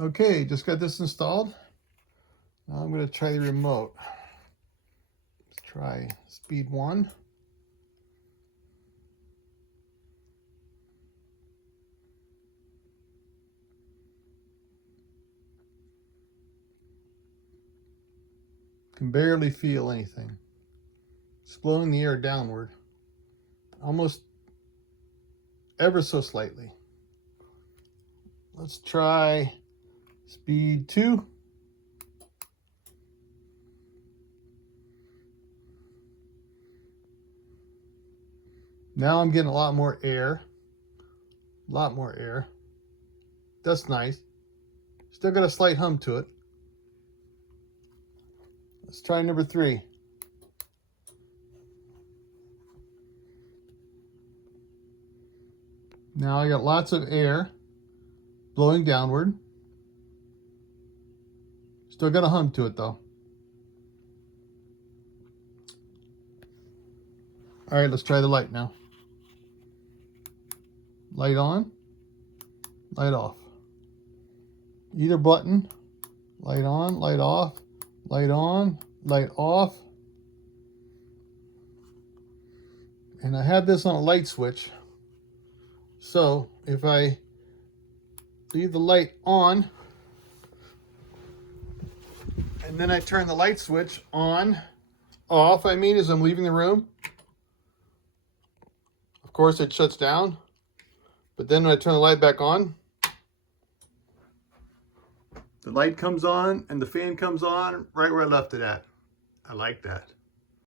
Okay, just got this installed. Now I'm going to try the remote. Let's try speed 1. Can barely feel anything. It's blowing the air downward, almost ever so slightly. Let's try speed 2. Now I'm getting a lot more air. A lot more air. That's nice. Still got a slight hum to it. Let's try number 3. Now I got lots of air blowing downward. Still got a hum to it though. All right, let's try the light now. Light on, light off. Either button, light on, light off, light on, light off. And I have this on a light switch. So if I leave the light on, and then I turn the light switch on, off, I mean, as I'm leaving the room, of course it shuts down. But then when I turn the light back on, the light comes on and the fan comes on right where I left it at. I like that.